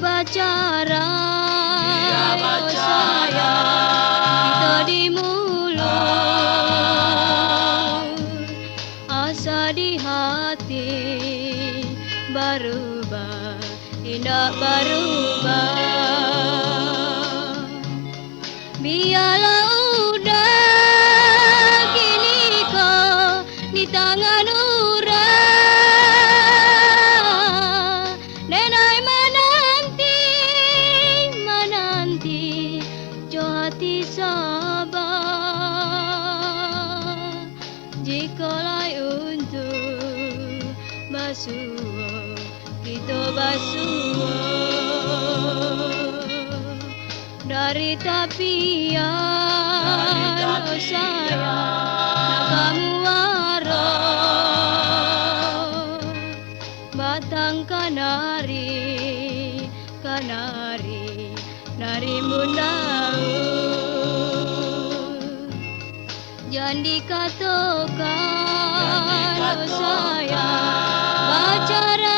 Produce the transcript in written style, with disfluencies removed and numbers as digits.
bacara, Dia kita di mulut, asa di hati, berubah, tidak berubah. Biarlah udah kini kau di tangan orang. Nenai menanti, jo hati sabar. Jikalau untuk basuh, kita basuh. Dari tapian, oh sayang, kamu arah batang kanari, nari mundaun. Jangan dikatakan, oh sayang, bacara